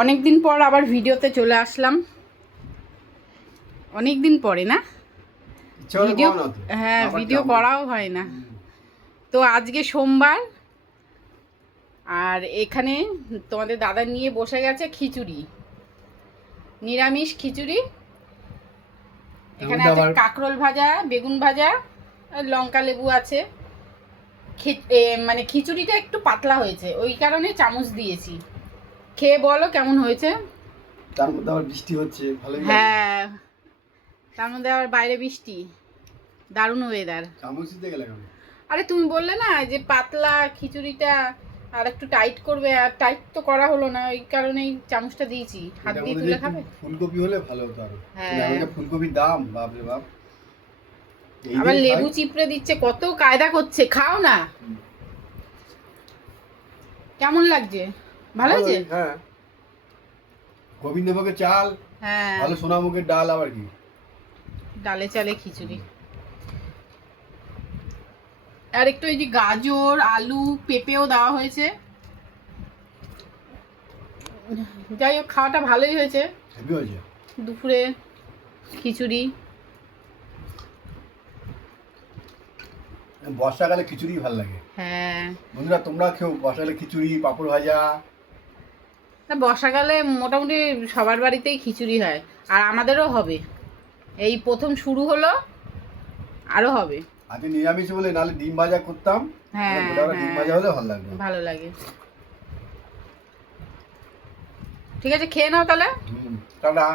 অনেক দিন পর আবার ভিডিওতে চলে আসলাম, অনেক দিন পরে না ভিডিও। হ্যাঁ, ভিডিও করাও হয় না। তো আজকে সোমবার, আর এখানে তোমাদের দাদা নিয়ে বসে গেছে খিচুড়ি, নিরামিষ খিচুড়ি। এখানে আছে কাঁকরোল ভাজা, বেগুন ভাজা, আর লঙ্কা লেবু আছে। মানে খিচুড়িটা একটু পাতলা হয়েছে, ওই কারণে চামচ দিয়েছি। খেয়ে বলো কেমন হয়েছে। তার মধ্যে আবার বৃষ্টি হচ্ছে, ভালোই লাগে। হ্যাঁ, তার মধ্যে আবার বাইরে বৃষ্টি, দারুণ ওয়েদার। চামচ দিতে গেলে কেন? আরে তুমি বললে না যে পাতলা খিচুড়িটা আর একটু টাইট করবে, আর টাইট তো করা হলো না, ওই কারণেই চামচটা দিয়েছি। হাত দিয়ে তুলে খাবে। ফুলকপি হলে ভালো হতো আরো। হ্যাঁ, ফুলকপির দাম বাপ রে বাপ। আবার লেবু চিপড়ে দিচ্ছে, কত কায়দা করছে। খাও না, কেমন লাগছে? ভালো হয়েছে? হ্যাঁ, গোবিন্দভোগের চাল, হ্যাঁ, ভালো সোনামুখের ডাল, আবার কি ডালে চালে খিচুড়ি। আর একটু এই যে গাজর, আলু, পেঁপেও দেওয়া হয়েছে। যাই হোক, খাওয়াটা ভালোই হয়েছে। হেভি হয়েছে। দুপুরে খিচুড়ি। বর্ষাকালে খিচুড়ি ভালো লাগে। হ্যাঁ বন্ধুরা, তোমরা খেও বর্ষাকালে খিচুড়ি, পাঁপড় ভাজা। বর্ষাকালে মোটামুটি সবার বাড়িতেই খিচুড়ি হয়, আর আমাদেরও হবে। এই প্রথম শুরু হলো, আরো হবে। আজকে নিরামিষ বলে, নাহলে ডিম ভাজা করতাম। হ্যাঁ, ডিম ভাজা হলে ভালো লাগবে। ভালো লাগে। ঠিক আছে, খেয়ে নাও তাহলে। টাটা।